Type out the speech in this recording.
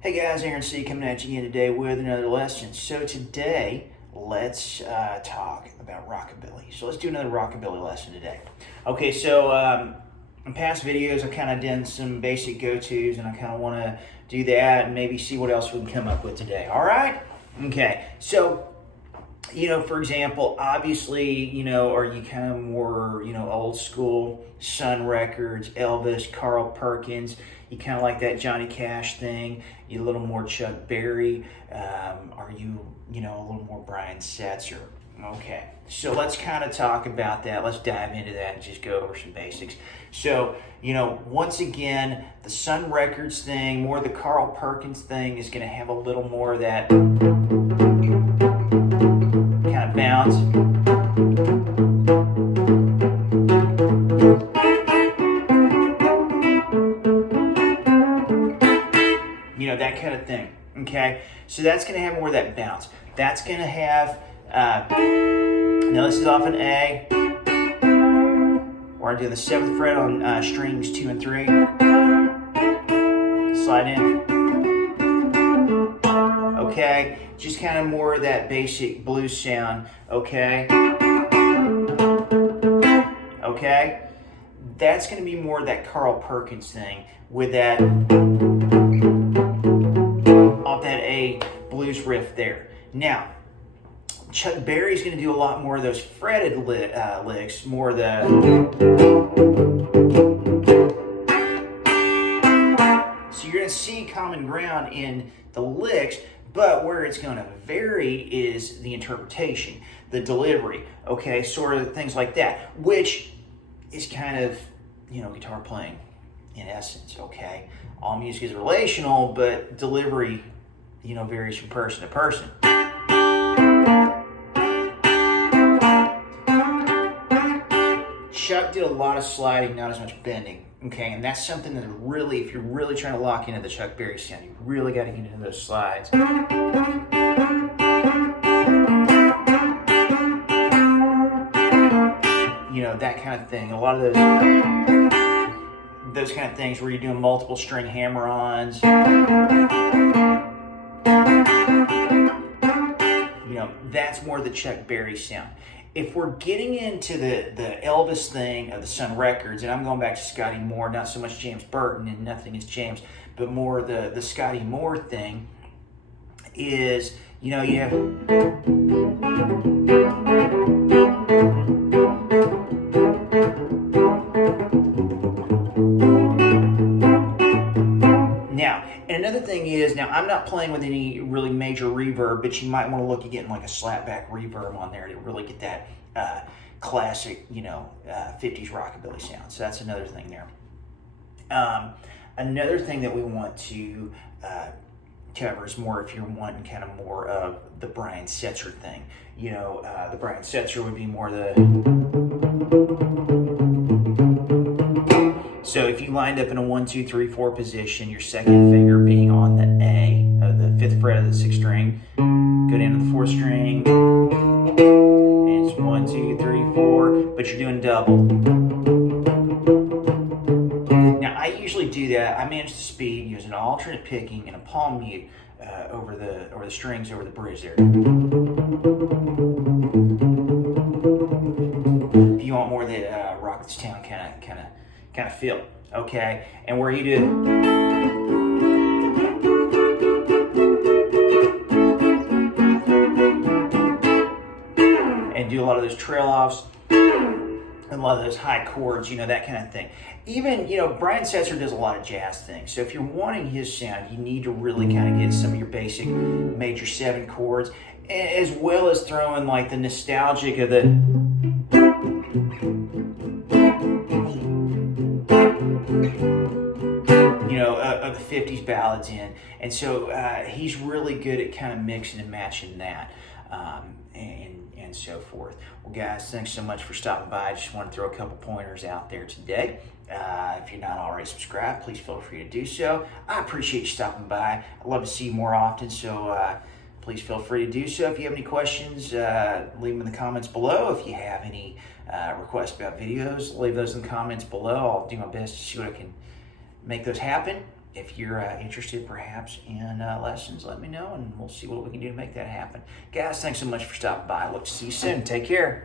Hey guys, Aaron C. coming at you again today with another lesson. So today, let's talk about rockabilly. So let's do another rockabilly lesson today. Okay, so in past videos, I've kind of done some basic go-tos, and I kind of want to do that and maybe see what else we can come up with today. All right? Okay, so for example, obviously, are you kind of more, old school, Sun Records, Elvis, Carl Perkins, you kind of like that Johnny Cash thing, you a little more Chuck Berry, are you, a little more Brian Setzer? Okay, so let's kind of talk about that. Let's dive into that and just go over some basics. So, once again, the Sun Records thing, more the Carl Perkins thing is going to have a little more of that kind of bounce. That kind of thing. Okay, so that's going to have more of that bounce. That's going to have, now this is off an A. We're going to do the 7th fret on strings 2 and 3. Slide in. Okay, just kind of more of that basic blues sound. Okay. Okay, that's going to be more of that Carl Perkins thing with that off that A blues riff there. Now, Chuck Berry's going to do a lot more of those fretted licks, more of the. So you're going to see common ground in the licks, but where it's going to vary is the interpretation, the delivery, okay, sort of things like that, which is kind of, guitar playing in essence, okay? All music is relational, but delivery, varies from person to person. Chuck did a lot of sliding, not as much bending, okay? And that's something that really, if you're really trying to lock into the Chuck Berry sound, you really got to get into those slides. That kind of thing. A lot of those kind of things where you're doing multiple string hammer-ons. That's more the Chuck Berry sound. If we're getting into the Elvis thing of the Sun Records, and I'm going back to Scotty Moore, not so much James Burton, and nothing is James, but more the Scotty Moore thing is, you have. Now, and another thing is, now I'm not playing with any really major reverb, but you might want to look at getting like a slapback reverb on there to really get that classic, 50s rockabilly sound. So that's another thing there. Another thing that we want to cover is more if you're wanting kind of more of the Brian Setzer thing. The Brian Setzer would be more the. So if you lined up in a 1, 2, 3, 4 position, your second finger being on the A of the 5th fret of the 6th string, go down to the 4th string, and it's 1, 2, 3, 4, but you're doing double. Now I usually do that. I manage the speed using an alternate picking and a palm mute over the strings over the bridge there. If you want more of the Rock This Town kind of feel, okay? And where you do and do a lot of those trail offs and a lot of those high chords, that kind of thing. Even, Brian Setzer does a lot of jazz things. So if you're wanting his sound, you need to really kind of get some of your basic major 7 chords, as well as throwing like the nostalgic of the of the 50s ballads in. And so he's really good at kind of mixing and matching that and so forth. Well, guys, thanks so much for stopping by. I just want to throw a couple pointers out there today. If you're not already subscribed, please feel free to do so. I appreciate you stopping by. I'd love to see you more often, so please feel free to do so. If you have any questions, leave them in the comments below. If you have any requests about videos, leave those in the comments below. I'll do my best to see what I can make those happen. if you're interested perhaps in lessons, let me know and we'll see what we can do to make that happen. Guys, thanks so much for stopping by. Look to see you soon. Take care.